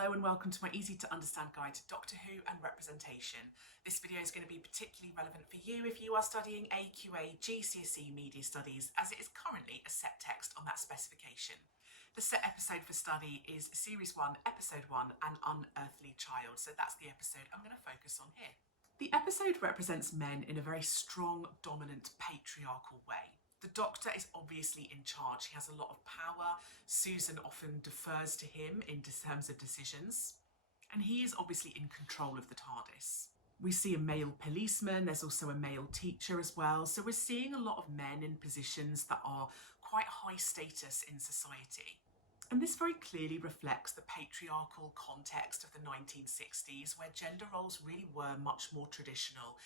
Hello and welcome to my easy to understand guide to Doctor Who and representation. This video is going to be particularly relevant for you if you are studying AQA GCSE Media Studies, as it is currently a set text on that specification. The set episode for study is Series 1, Episode 1, An Unearthly Child, so that's the episode I'm going to focus on here. The episode represents men in a very strong, dominant, patriarchal way. The Doctor is obviously in charge. He has a lot of power. Susan often defers to him in terms of decisions. And he is obviously in control of the TARDIS. We see a male policeman, there's also a male teacher as well. So we're seeing a lot of men in positions that are quite high status in society. And this very clearly reflects the patriarchal context of the 1960s, where gender roles really were much more traditional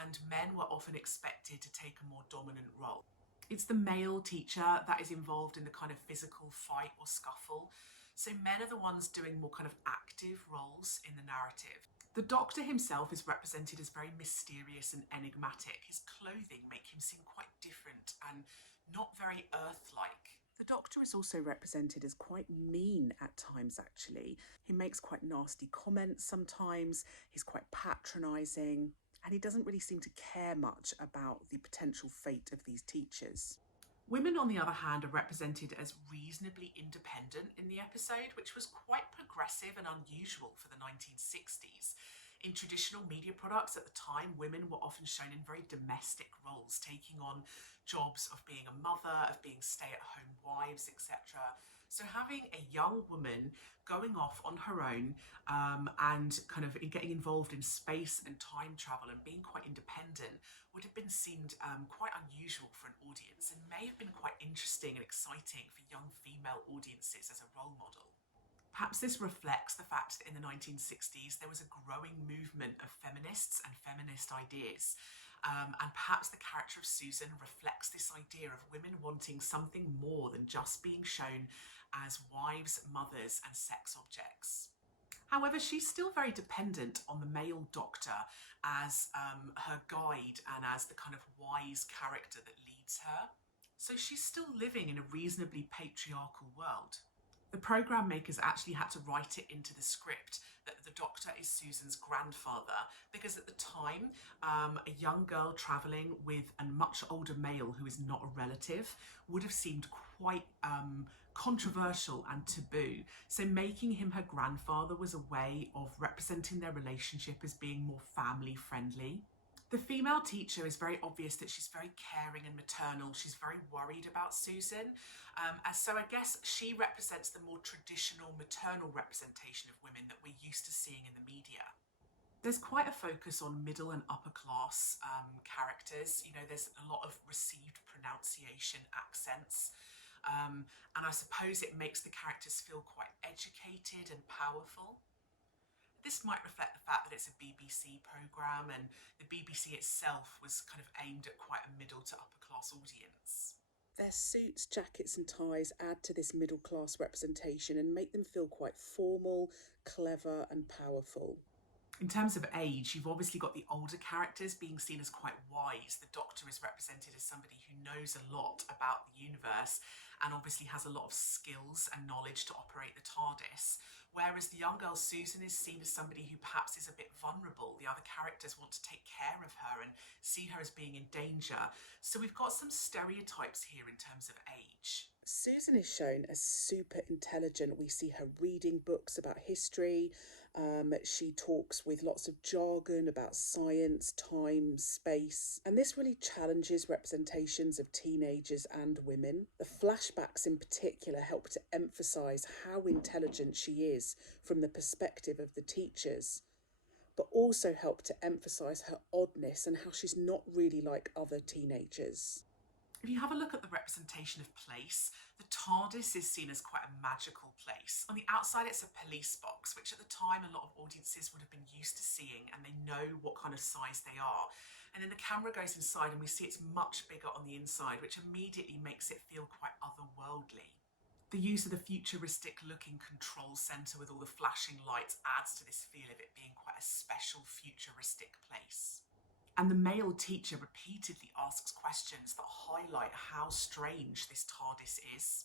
and men were often expected to take a more dominant role. It's the male teacher that is involved in the kind of physical fight or scuffle. So men are the ones doing more kind of active roles in the narrative. The Doctor himself is represented as very mysterious and enigmatic. His clothing make him seem quite different and not very Earth-like. The Doctor is also represented as quite mean at times, actually. He makes quite nasty comments sometimes. He's quite patronising. And he doesn't really seem to care much about the potential fate of these teachers. Women, on the other hand, are represented as reasonably independent in the episode, which was quite progressive and unusual for the 1960s. In traditional media products at the time, women were often shown in very domestic roles, taking on jobs of being a mother, of being stay-at-home wives, etc. So having a young woman going off on her own and kind of getting involved in space and time travel and being quite independent would have been seemed quite unusual for an audience and may have been quite interesting and exciting for young female audiences as a role model. Perhaps this reflects the fact that in the 1960s there was a growing movement of feminists and feminist ideas. And perhaps the character of Susan reflects this idea of women wanting something more than just being shown as wives, mothers, and sex objects. However, she's still very dependent on the male Doctor as her guide and as the kind of wise character that leads her. So she's still living in a reasonably patriarchal world. The programme makers actually had to write it into the script that the Doctor is Susan's grandfather, because at the time, a young girl travelling with a much older male who is not a relative would have seemed quite controversial and taboo. So making him her grandfather was a way of representing their relationship as being more family friendly. The female teacher is very obvious that she's very caring and maternal. She's very worried about Susan. And so I guess she represents the more traditional maternal representation of women that we're used to seeing in the media. There's quite a focus on middle and upper class characters. You know, there's a lot of received pronunciation accents. And I suppose it makes the characters feel quite educated and powerful. This might reflect the fact that it's a BBC programme and the BBC itself was kind of aimed at quite a middle to upper class audience. Their suits, jackets and ties add to this middle class representation and make them feel quite formal, clever and powerful. In terms of age, you've obviously got the older characters being seen as quite wise. The Doctor is represented as somebody who knows a lot about the universe and obviously has a lot of skills and knowledge to operate the TARDIS, whereas the young girl Susan is seen as somebody who perhaps is a bit vulnerable. The other characters want to take care of her and see her as being in danger. So we've got some stereotypes here in terms of age. Susan is shown as super intelligent. We see her reading books about history. She talks with lots of jargon about science, time, space. And this really challenges representations of teenagers and women. The flashbacks in particular help to emphasise how intelligent she is from the perspective of the teachers, but also help to emphasise her oddness and how she's not really like other teenagers. If you have a look at the representation of place, the TARDIS is seen as quite a magical place. On the outside, it's a police box, which at the time a lot of audiences would have been used to seeing and they know what kind of size they are. And then the camera goes inside and we see it's much bigger on the inside, which immediately makes it feel quite otherworldly. The use of the futuristic looking control centre with all the flashing lights adds to this feel of it being quite a special futuristic place. And the male teacher repeatedly asks questions that highlight how strange this TARDIS is.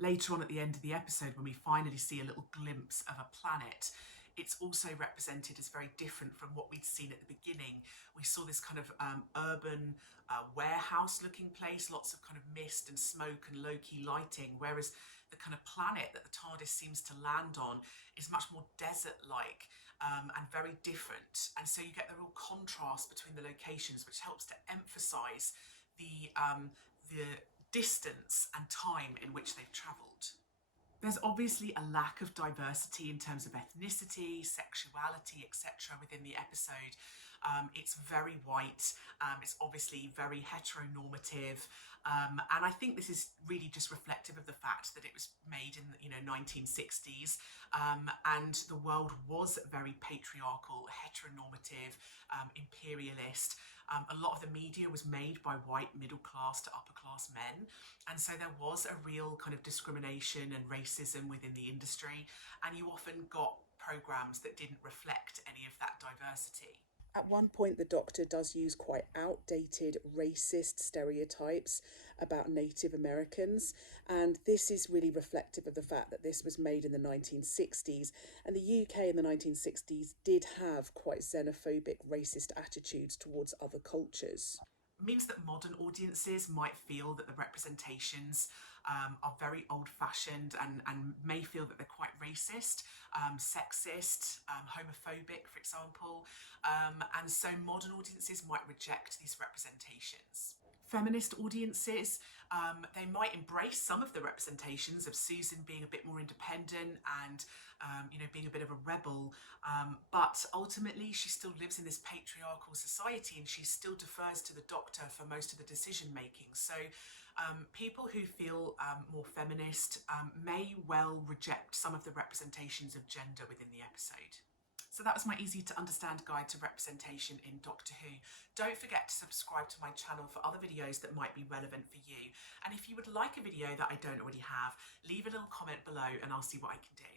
Later on at the end of the episode, when we finally see a little glimpse of a planet, it's also represented as very different from what we'd seen at the beginning. We saw this kind of urban warehouse looking place, lots of kind of mist and smoke and low-key lighting, whereas the kind of planet that the TARDIS seems to land on is much more desert-like and very different. And so you get the real contrast between the locations, which helps to emphasise the distance and time in which they've travelled. There's obviously a lack of diversity in terms of ethnicity, sexuality, etc. within the episode. It's very white, it's obviously very heteronormative, and I think this is really just reflective of the fact that it was made in the 1960s, and the world was very patriarchal, heteronormative, imperialist. A lot of the media was made by white middle class to upper class men, and so there was a real kind of discrimination and racism within the industry, and you often got programs that didn't reflect any of that diversity. At one point, the Doctor does use quite outdated racist stereotypes about Native Americans, and this is really reflective of the fact that this was made in the 1960s, and the UK in the 1960s did have quite xenophobic, racist attitudes towards other cultures. Means that modern audiences might feel that the representations are very old-fashioned and may feel that they're quite racist, sexist, homophobic, for example, and so modern audiences might reject these representations. Feminist audiences, they might embrace some of the representations of Susan being a bit more independent and being a bit of a rebel, but ultimately she still lives in this patriarchal society and she still defers to the Doctor for most of the decision making. So people who feel more feminist may well reject some of the representations of gender within the episode. So that was my easy to understand guide to representation in Doctor Who. Don't forget to subscribe to my channel for other videos that might be relevant for you. And if you would like a video that I don't already have, leave a little comment below and I'll see what I can do.